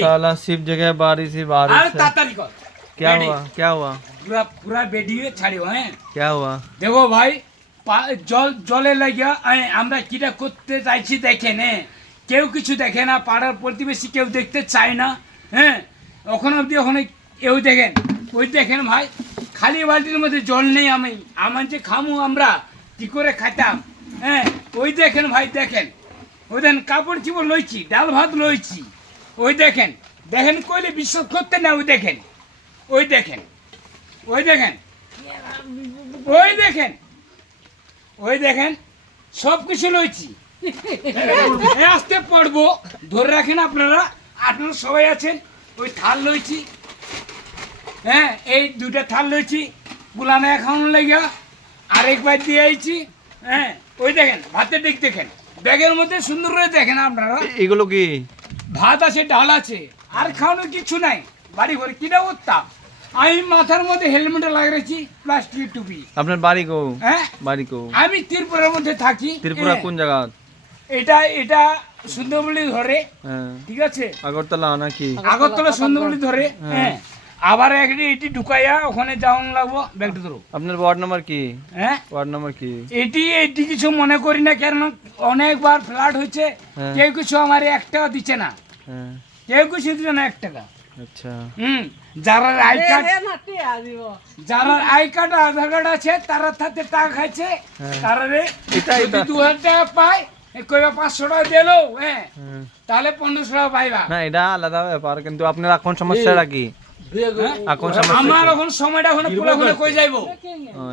साला सिर्फ जगह बारिश ही बारिश अरे है। तातारी कर क्या रेडी। हुआ क्या हुआ पूरा पूरा वीडियो ছাড়িও হ্যাঁ क्या हुआ দেখো ভাই জলে লাগিয়া আমরা কিটা করতে চাইছি দেখেন হ্যাঁ কেউ কিছু দেখে না পাড়ার প্রতিবেশী কেউ দেখতে চায় না হ্যাঁ ওখানে অবধি ওখানে কেউ দেখেন ওই দেখেন ভাই খালি বালতির মধ্যে জল নেই আমার যে খামু আমরা কি করে খাইতাম হ্যাঁ ওই দেখেন ভাই দেখেন ওই দেখেন কাপড় চিপড় লইছি ডাল ভাত লইছি ওই দেখেন দেখেন কইলে বিশ্বাস করতে না ওই দেখেন ওই দেখেন ওই দেখেন ওই দেখেন ওই দেখেন সব কিছু লইছি আসতে পড়বো ধরে রাখেন আপনারা সবাই আছেন ওই থাল লইছি হ্যাঁ এই দুইটা থাল লইছি গুলামে খাওয়ানো লাগিয়া আরেকবার দিয়ে আইছি হ্যাঁ ওই দেখেন ভাতের দিক দেখেন ব্যাগের মধ্যে সুন্দর করে দেখেন আপনারা এগুলো কি ভাত আছে ডাল আছে আর খাওয়ানোর কিছু নাই বাড়ি ঘরে কিনা করতাম আমি মাথার মধ্যে হেলমেট লাগিয়েছি প্লাস্টিক টুপি আপনার বাড়ি কো হ্যাঁ বাড়ি কো আমি ত্রিপুরার মধ্যে থাকি ত্রিপুরা হ্যাঁ। কোন জায়গা এটা সুন্দরবলি ধরে হ্যাঁ ঠিক আছে আগরতলা নাকি আগরতলা সুন্দরবলি ধরে হ্যাঁ আবার এটি ঢুকাইয়া ওখানে যাওয়ান লাগবো ব্যাগটা ধরো আপনার ওয়ার্ড নাম্বার কি হ্যাঁ ওয়ার্ড নাম্বার কি এটি কিছু মনে করি না কারণ অনেকবার ফ্লাড হয়েছে হ্যাঁ। কেউ কিছু আমার 1 টাকা দিচ্ছে না হ্যাঁ কেউ কিছু দিচ্ছে না 1 টাকা আচ্ছা যারা আই কার্ড আধার কার্ড আছে তারা তাতে টাকা খাইছে হ্যাঁ। তারা রে এটা। 2000 টাকা পায় কইবা 500 টাকা দিলো হ্যাঁ হ্যাঁ। তাহলে 1500 টাকা পাইবা না এটা আলাদা ব্যাপার কিন্তু আপনার এখন সমস্যাটা কি হ্যাঁ? এখন সমস্যা আমার এখন সময়টা এখন পুরো পুরো কই যাইবো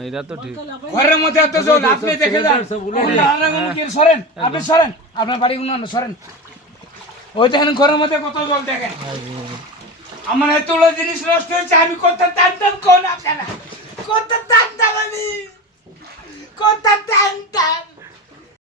এটা তো ঠিক ঘরের মধ্যে এত জল আপনি দেখে যান সরেন আপনি সরেন আপনার বাড়ি উন্নয়ন সরেন ওই দেখেন ঘরের মধ্যে কত জল দেখেন আমার এতগুলো জিনিস নষ্ট হয়েছে আমি কত টানতাম কোন আপনারা কত টানতাম আমি কত টানতাম